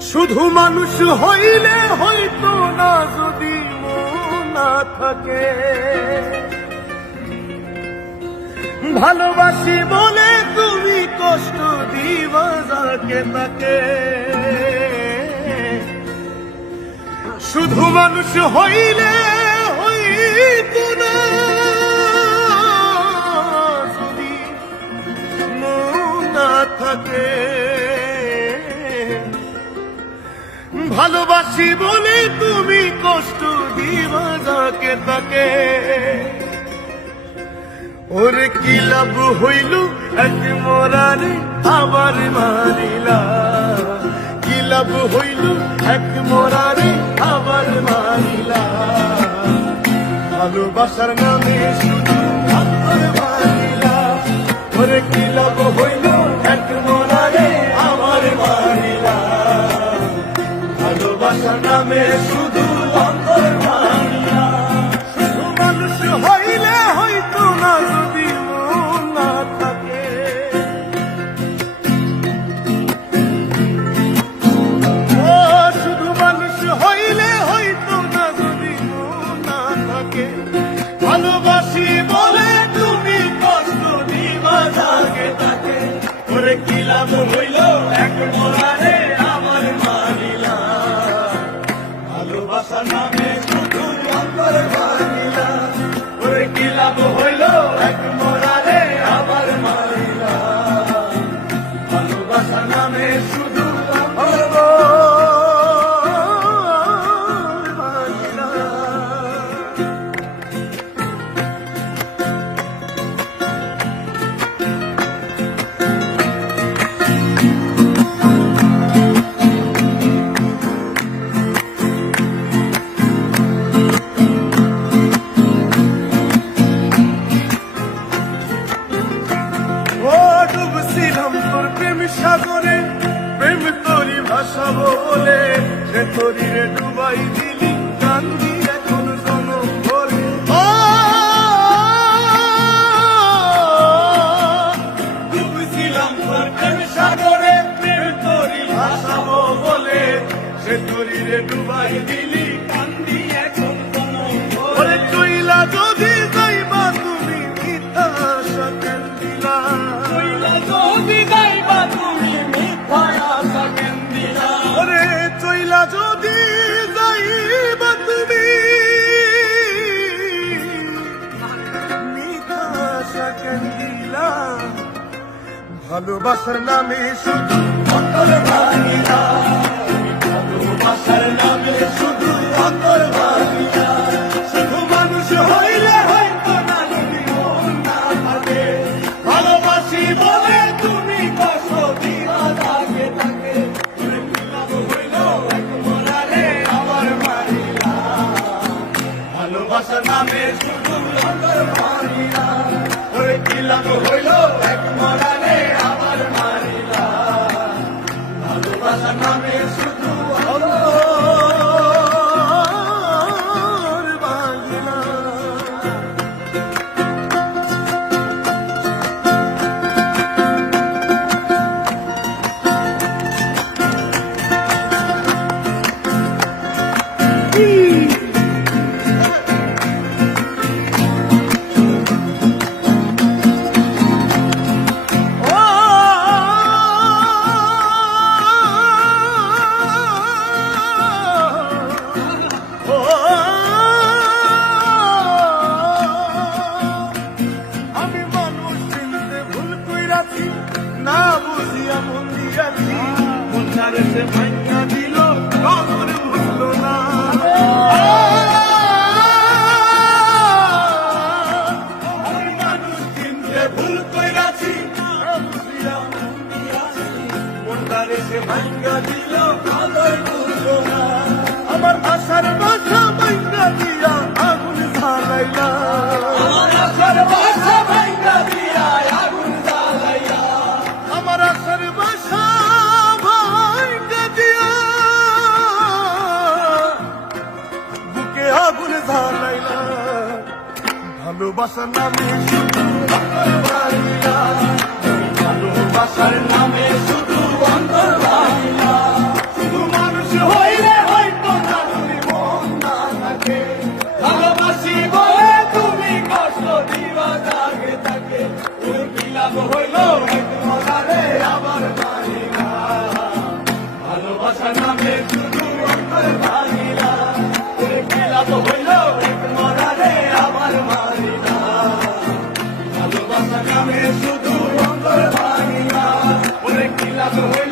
শুধু মানুষ হইলে হইতো না যদি মন না থাকে, ভালোবাসি বলে তুমি কষ্ট দিবা যাকে তাকে। শুধু মানুষ হইলে হইতো না যদি মন না থাকে, ভালোবাসি বলে তুমি কষ্ট দিবা যাকে তাকে। ওরে কি লাভ হইল এক মরারে আবার মারিলা, কি লাভ হইল এক মরারে আবার মারিলা। ভালোবাসার নামে শুধু আবার মারিলা, ওরে কি লাভ হইল এক মরারে আবার মারিলা। ভালোবাসার নামে শুধু অন্তর ভাঙিলা। শুধু মানুষ হইলে হইতো না যদি মন না থাকে, ও শুধু মানুষ হইলে হইতো না যদি মন না থাকে। ভালোবাসি বলে তুমি কষ্ট দিবা যাকে তাকে, ওরে কি লাভ হইল এক মরারে আবার মারিলা। ভালোবাসার নামে শুধু অন্তর ভাঙিলা, ওরে কি লাভ হইল এক মরারে আবার মারিলা। ভালোবাসার নামে শুধু অন্তর ভাঙিলা। ডুবছিলাম তোর প্রেম সাগরে, প্রেম তোরি ভাসাবো বলে, সে তোরি রে ডুবাই দিলি কান্দি এখন জনম বলে। ডুবছিলাম তোর প্রেম সাগরে, প্রেম তোরি ভাসাবো বলে, সে তোরি রে ডুবাই দিলি কান্দি এখন জনম বলে। চইলা যদি যাইবা তুমি মিথ্যা আশা কেন দিলা, যদি যাইবা তুমি মিথ্যা আশা কেন দিলা। ওরে চইলা যদি যাইবা তুমি মিথ্যা আশা কেন দিলা। ভালোবাসার নামে শুধু অন্তর ভাঙিলা, ভালোবাসার নামে শুধু অন্তর ভাঙিলা। শুধু মানুষ হইলে হয়তো না যদি মন না থাকে, ভালোবাসি বলে তুমি কষ্ট দিবা যাকে তাকে। ওরে কি লাভ হইল এক মরারে আবার মারিলা। ভালোবাসার নামে শুধু অন্তর ভাঙিলা, ওরে কি লাভ হইল এক মরারে আবার মারিলা। ভালোবাসার নামে শুধু অন্তর ভাঙিলা। আমি মানুষ চিনতে ভুল কইরাছি, না বুঝিয়া মন দিয়াছি, মনটারে সে ভাঙা দিল কবর ভুলল না। আমি মানুষ চিনতে ভুল কইরাছি, না বুঝিয়া মন দিয়াছি, মনটারে সে ভাঙা দিল কবর ভুলল না। আমার আশার বাসা ভাঙা দিয়া আগুন জ্বালাইলা, আমার আশার বাসা ভাঙা দিয়া আগুন জ্বালাইলা। আমার আশার বাসা ভাঙা দিয়া বুকে আগুন জ্বালাইলা। ভালোবাসার নামে শুধু অন্তর ভাঙিলা, ভালোবাসার নামে শুধু অন্তর ভাঙিলা। শুধু হইল